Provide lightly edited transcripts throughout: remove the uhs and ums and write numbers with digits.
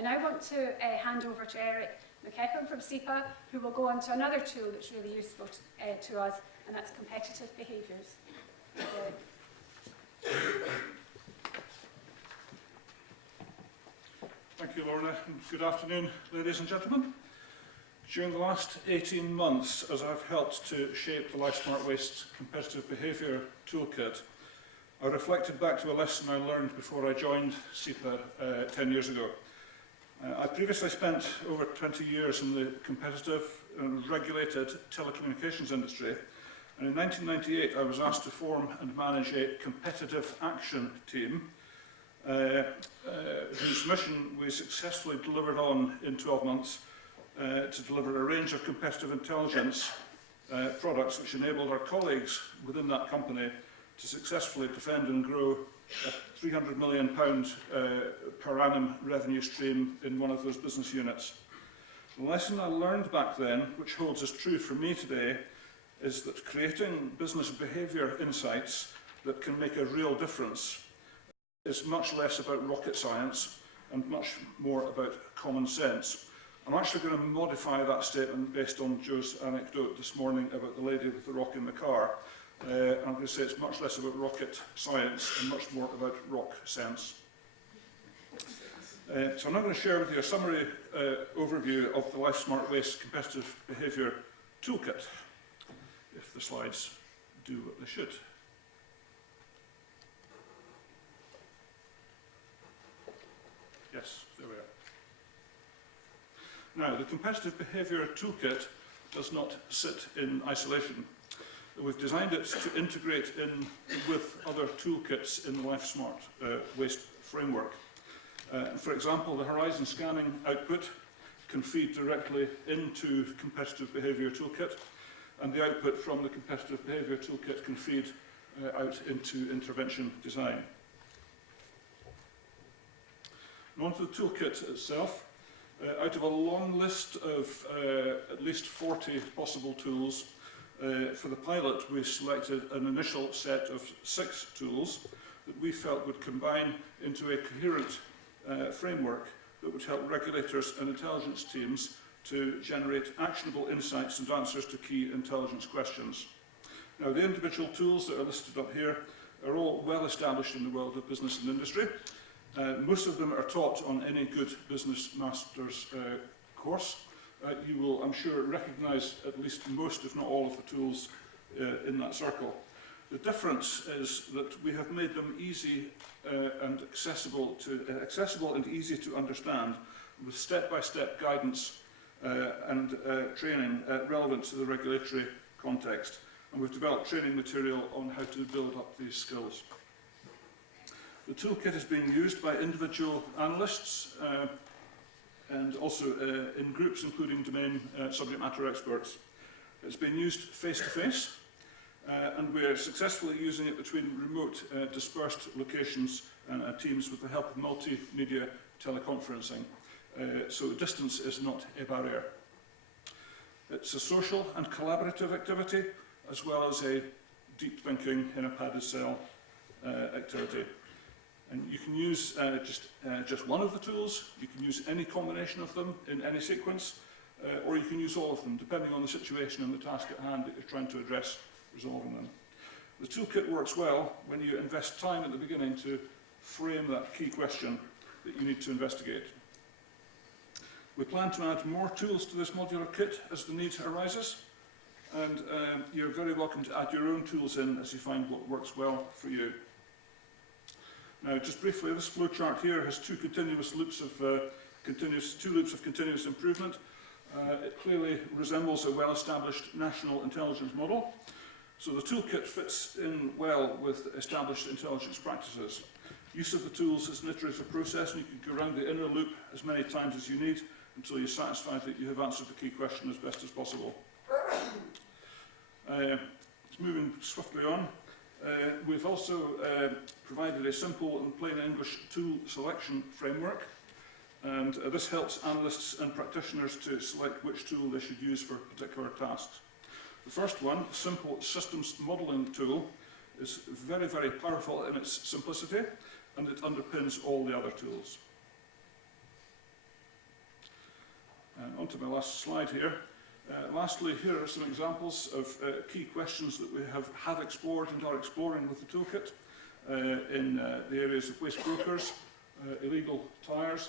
I now want to hand over to Erik MacEachern from SEPA, who will go on to another tool that's really useful to us, and that's competitive behaviours. Thank you, Lorna, and good afternoon, ladies and gentlemen. During the last 18 months, as I've helped to shape the Life Smart Waste Competitive Behaviour Toolkit, I reflected back to a lesson I learned before I joined SEPA 10 years ago. I previously spent over 20 years in the competitive and regulated telecommunications industry, and in 1998 I was asked to form and manage a competitive action team whose mission we successfully delivered on in 12 months to deliver a range of competitive intelligence products which enabled our colleagues within that company to successfully defend and grow a £300 million per annum revenue stream in one of those business units. The lesson I learned back then, which holds as true for me today, is that creating business behaviour insights that can make a real difference is much less about rocket science and much more about common sense. I'm actually going to modify that statement based on Joe's anecdote this morning about the lady with the rock in the car. I'm going to say it's much less about rocket science and much more about rock sense. So I'm now going to share with you a summary overview of the Life Smart Waste Competitive Behaviour Toolkit, if the slides do what they should. Yes, there we are. Now, the Competitive Behaviour Toolkit does not sit in isolation. We've designed it to integrate in with other toolkits in the Life Smart Waste framework. For example, the horizon scanning output can feed directly into Competitive Behaviour Toolkit, and the output from the Competitive Behaviour Toolkit can feed out into intervention design. And onto the toolkit itself. Out of a long list of at least 40 possible tools, for the pilot we selected an initial set of 6 tools that we felt would combine into a coherent framework that would help regulators and intelligence teams to generate actionable insights and answers to key intelligence questions. Now, the individual tools that are listed up here are all well established in the world of business and industry. Most of them are taught on any good business master's course. You will, I'm sure, recognise at least most, if not all, of the tools in that circle. The difference is that we have made them easy and accessible and easy to understand, with step-by-step guidance and training relevant to the regulatory context. And we've developed training material on how to build up these skills. The toolkit is being used by individual analysts and also in groups including domain subject matter experts. It's been used face-to-face, and we're successfully using it between remote dispersed locations and teams with the help of multimedia teleconferencing. So distance is not a barrier. It's a social and collaborative activity, as well as a deep thinking in a padded cell activity. And you can use just one of the tools, you can use any combination of them in any sequence, or you can use all of them, depending on the situation and the task at hand that you're trying to address, resolving them. The toolkit works well when you invest time at the beginning to frame that key question that you need to investigate. We plan to add more tools to this modular kit as the need arises, and you're very welcome to add your own tools in as you find what works well for you. Now, just briefly, this flowchart here has two loops of continuous improvement. It clearly resembles a well-established national intelligence model. So the toolkit fits in well with established intelligence practices. Use of the tools is an iterative process, and you can go around the inner loop as many times as you need until you're satisfied that you have answered the key question as best as possible. Moving swiftly on. We've also provided a simple and plain English tool selection framework, and this helps analysts and practitioners to select which tool they should use for particular tasks. The first one, simple systems modelling tool, is very, very powerful in its simplicity, and it underpins all the other tools. On to my last slide here. Lastly, here are some examples of key questions that we have explored and are exploring with the toolkit in the areas of waste brokers, illegal tyres,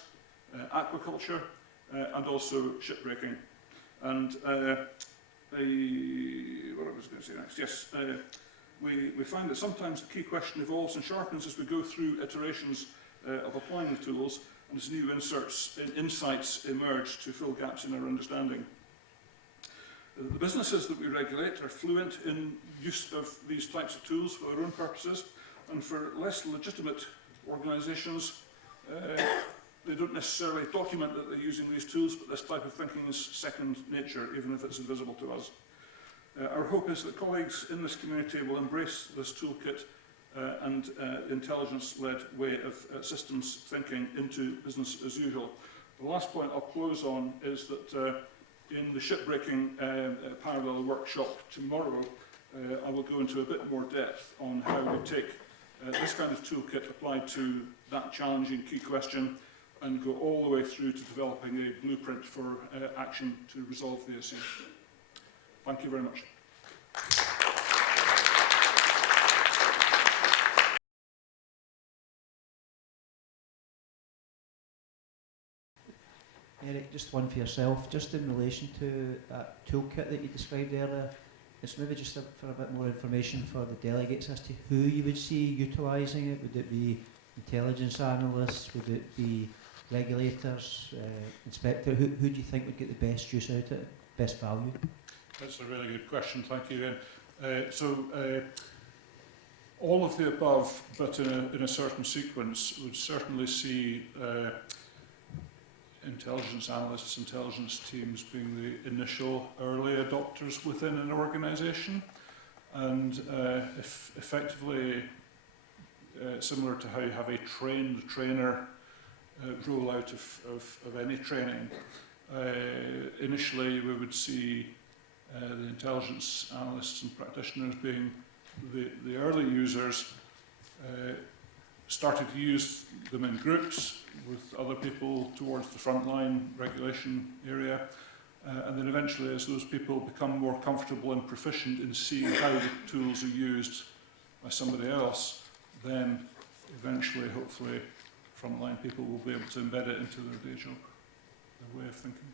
aquaculture, and also shipbreaking. And what I was going to say next, yes, we find that sometimes the key question evolves and sharpens as we go through iterations of applying the tools, and as new insights emerge to fill gaps in our understanding. The businesses that we regulate are fluent in use of these types of tools for their own purposes, and for less legitimate organisations, they don't necessarily document that they're using these tools, but this type of thinking is second nature, even if it's invisible to us. Our hope is that colleagues in this community will embrace this toolkit and intelligence-led way of systems thinking into business as usual. The last point I'll close on is that in the shipbreaking parallel workshop tomorrow, I will go into a bit more depth on how we take this kind of toolkit applied to that challenging key question and go all the way through to developing a blueprint for action to resolve the issue. Thank you very much. Eric, just one for yourself, just in relation to that toolkit that you described earlier, it's maybe just for a bit more information for the delegates as to who you would see utilising it. Would it be intelligence analysts? Would it be regulators, inspector? Who do you think would get the best use out of it, best value? That's a really good question, thank you. All of the above, but in a certain sequence, would certainly see intelligence analysts, intelligence teams being the initial early adopters within an organisation, and effectively similar to how you have a trained trainer rollout of any training. Initially, we would see the intelligence analysts and practitioners being the early users, started to use them in groups with other people towards the frontline regulation area, and then eventually, as those people become more comfortable and proficient in seeing how the tools are used by somebody else, then eventually, hopefully, frontline people will be able to embed it into their day job, their way of thinking.